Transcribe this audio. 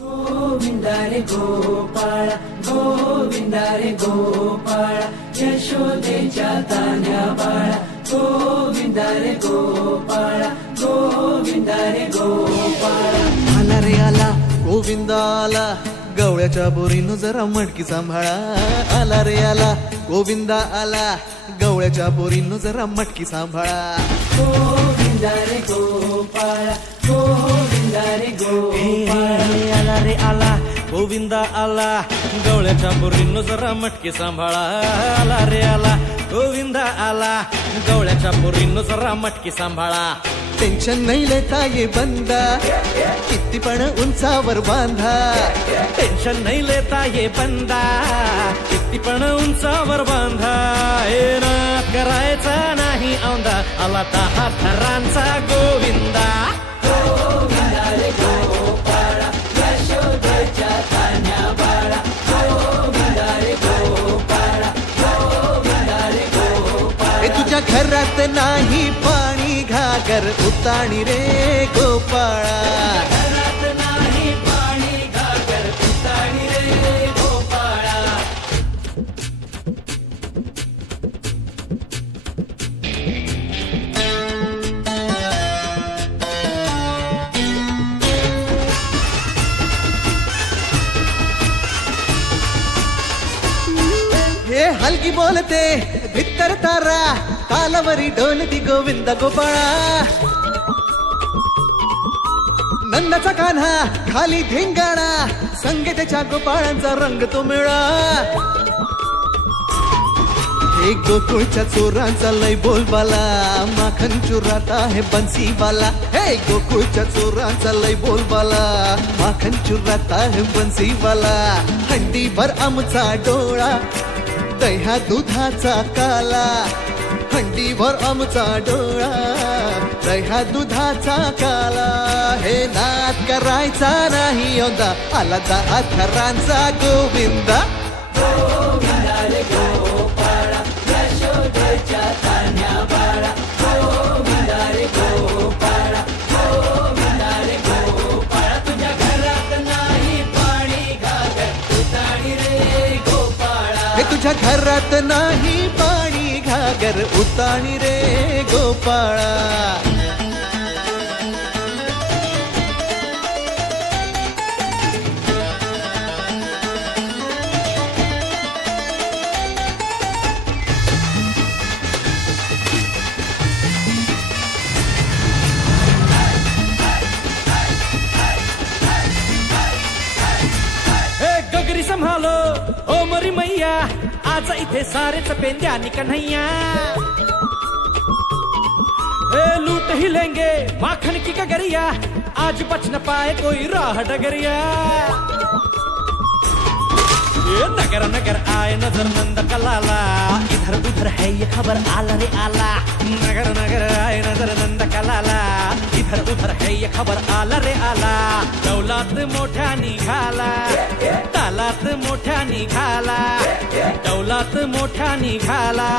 गोविंदा रे गोपाळा गोविंदा रे गोपाळा यशोदेच्या तान्या बाळा गोविंदा रे गोपाळा गोविंदा रे गोपाळा आला रे आला गोविंदा आला गवळ्याच्या बोरीनं जरा मटकी सांभाळा आला रे आला गोविंदा आला गवळ्याच्या बोरीनं जरा मटकी सांभाळा गोविंदा रे गोपाळा गोविंदा रे गोपाळा आला रे आला गोविंदा आला गवळ्याच्या बोरीनं जरा मटकी सांभाळा आला रे आला गोविंदा आला गवळ्याच्या बोरीनं जरा मटकी सांभाळा टेन्शन नाही लेता ये बंदा किती पण उंचावर बांधा टेन्शन नाही लेता ये बंदा किती पण उंचावर बांधा हे ना करायचा नाही औंदा आला 10 थरांचा गोविंदा गोविंदा रे गोपाळा यशोदेच्या तान्या बाळा गोविंदा रे गोपाळा गोविंदा रे गोपाळा हे तुझ्या घरात नाही पाणी घागर उताणी रे गोपाळा घरात नाही पाणी घागर उताणी रे गोपाळा हे हलकी बोलते भित्तर तारा तालावरी डोलती गोविंद गोपाळा नंदाचा कान्हा खाली धिंगाणा संगीताच्या गोपाळांचा रंग तो मिळा हे गोकुळच्या चोरांचा लय बोलबाला माखन चुरात आहे बन्सीवाला हे गोकुळच्या चोरांचा लय बोलबाला माखन चुरात आहे बन्सीवाला हंडीभर आमचा डोळा दह्या दुधाचा काला हंडीभर आमचा डोळा दह्या दुधाचा काला हे नाद करायचा नाही औंदा आला 10 थरांचा गोविंदा गोविंदा रे गोपाळा यशोदेच्या तान्या बाळा गोविंदा रे गोपाळा गोविंदा रे गोपाळा तुझ्या घरात नाही पाणी घागर उताणी रे गोपाळा हे तुझ्या घरात नाही पाणी घागर उताणी रे गोपाळा हे गगरी संभालो ओ मरी मैया आज इथे सारेच पेंद्यानी कन्हैया हे लूट ही लेंगे माखन की कगरिया आज बच न पाए कोई राह डगरिया ये नगर नगर आए नजर नंद कलाला इधर उधर है ये खबर आला रे आला नगर नगर आए नजर नंद कलाला इधर उधर है ये खबर आला रे आला दौलात मोठ्या निघाला तालात मोठ्या निघाला दौलात मोठ्या निघाला